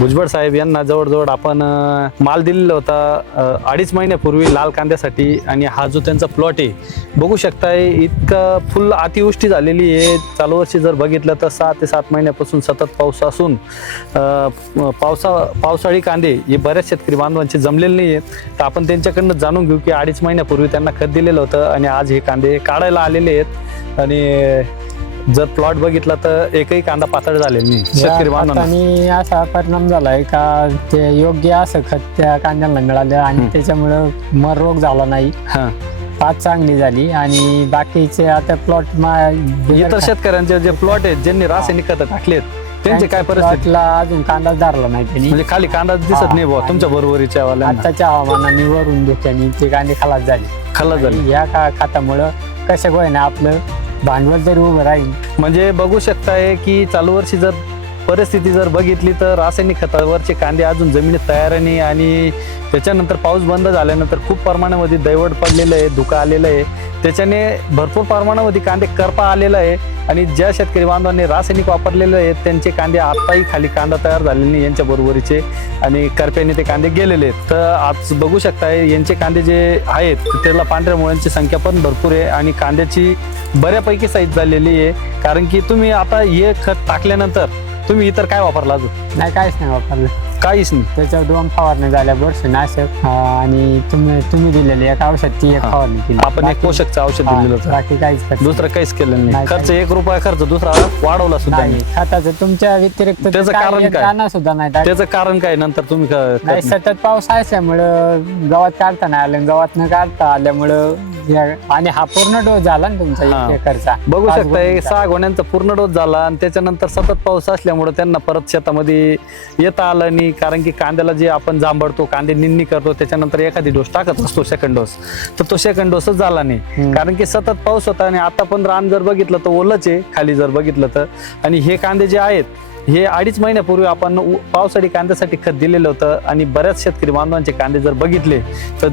भुजबळ साहेब यांना जवळजवळ आपण माल दिलेला होता अडीच महिन्यापूर्वी लाल कांद्यासाठी. आणि हा जो त्यांचा प्लॉट आहे बघू शकताय इतका फुल अतिवृष्टी झालेली आहे. चालू वर्षी जर बघितलं तर सहा ते सात महिन्यापासून सतत पाऊस असून पावसा पावसाळी कांदे हे बऱ्याच शेतकरी बांधवांचे जमलेले नाही आहेत तर आपण त्यांच्याकडनं जाणून घेऊ की अडीच महिन्यापूर्वी त्यांना खत दिलेलं होतं आणि आज हे कांदे काढायला आलेले आहेत. आणि जर प्लॉट बघितला तर एकही कांदा पातळ झालेला नाही शेतकरी बांधवांना. आणि असा परिणाम झालाय का ते योग्य असं खत त्या कांद्याला मिळालं आणि. त्याच्यामुळं मर रोग झाला नाही. हा. पाच चांगली झाली आणि बाकीचे आता प्लॉट इतर शेतकऱ्यांचे जे प्लॉट आहेत ज्यांनी रासायनिक खतं टाकलेत त्यांचे काय परिस्थिती? प्लॉटला अजून कांदा धरला नाही त्यांनी. म्हणजे खाली कांदा दिसत नाही बुवा तुमच्या बरोबरीच्या वाल्यांना. आताच्या हवामानाने वरून धोक्याने ते कांदे खलास झाले. खाल्ला झालं. आणि या का खातामुळं कसं होय ना आपलं भांडवल जरी उभं राहील. म्हणजे बघू शकताय की चालू वर्षी जर परिस्थिती जर बघितली तर रासायनिक खतावरचे कांदे अजून जमिनीत तयार नाही आणि त्याच्यानंतर पाऊस बंद झाल्यानंतर खूप प्रमाणामध्ये दैवड पडलेलं आहे धुका आलेलं आहे. त्याच्याने भरपूर प्रमाणामध्ये कांदे करपा आलेला आहे आणि ज्या शेतकरी बांधवांनी रासायनिक वापरलेले आहेत त्यांचे कांदे आत्ताही खाली कांदा तयार झालेले नाही यांच्या बरोबरीचे आणि करप्याने ते कांदे गेलेले आहेत. तर आज बघू शकताय यांचे कांदे जे आहेत त्याला पांढऱ्या मुळांची संख्या पण भरपूर आहे आणि कांद्याची बऱ्यापैकी साईज झालेली आहे. कारण की तुम्ही आता हे खत टाकल्यानंतर तुम्ही इतर काय वापरला अजून? नाही काहीच नाही वापरलं. काहीच नाही. त्याच्यावर दोन फवारणी झाल्या बुरशीनाशक आणि तुम्ही तुम्ही दिलेली एक औषध ती एक हा. फवारणी केली. आपण एक बाकी- पोषकचं औषध हा, दिलेलं होतं. बाकी काहीच खर्च दुसरं काहीच केलं नाही. नाही, खर्च. एक रुपया खर्च दुसरा वाढवला सुद्धा नाही नाही. खताचं तुमच्या व्यतिरिक्त तर त्याचं कारण एक काय? दाणा सुद्धा नाही. टाकला. त्याचं कारण काय? नंतर तुम्ही क- नाही खत- सतत पाऊस असल्यामुळं गवत काढता नाही आलं गवत न काढता आल्यामुळं आणि हा पूर्ण डोस झाला ना तुमचा हा. एक एकरचा बघू पाच गोणीचा. सहा गोण्यांचा पूर्ण डोस झाला आणि त्याच्यानंतर सतत पाऊस असल्यामुळे त्यांना परत शेतामध्ये येता आलं नाही कारण की कांद्याला जे आपण जांभळतो कांदे निन्नी करतो त्याच्यानंतर एखादी डोस टाकत असतो सेकंड डोस तर तो सेकंड डोसच झाला नाही हम्म. कारण की सतत पाऊस होता आणि आता पण रान जर बघितलं तर ओलच आहे खाली जर बघितलं तर आणि हे कांदे जे आहेत हे अडीच महिन्यापूर्वी आपण उ- पावसाळी कांद्यासाठी खत दिलेलं होतं आणि बऱ्याच शेतकरी बांधवांचे कांदे जर बघितले तर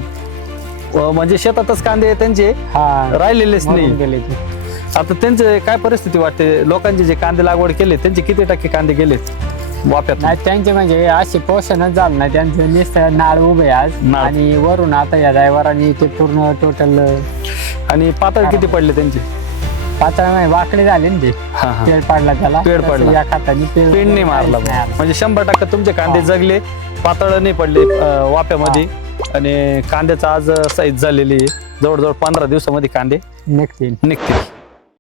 अं, म्हणजे शेतातच कांदे त्यांचे हा राहिलेलेच नाही. मरून गेले ते. आता त्यांचे काय परिस्थिती वाटते? लोकांचे जे कांदे लागवड केले त्यांचे किती टक्के कांदे गेले वाप्यात नाही त्यांचे म्हणजे असे पोषणच झालं नाही. त्यांचं नुसतं नाळ उभे आज नाळ. आणि वरून आता या ड्रायव्हरांनी ते पूर्ण टोटल आणि पातळ किती पडले त्यांचे? पातळ नाही वाकडे झाले ना ते. हा हा. पेड पाडला त्याला. पेड तसं पडला. या खाताने पेड पेंड नाही मारला काहीच नाही आलं. म्हणजे शंभर टक्के तुमचे कांदे. जगले पातळ नाही पडले अं, वाप्यामध्ये. आणि कांद्याचा आज साईज झालेली आहे. जवळजवळ पंधरा दिवसामध्ये कांदे निघतील. निघतील.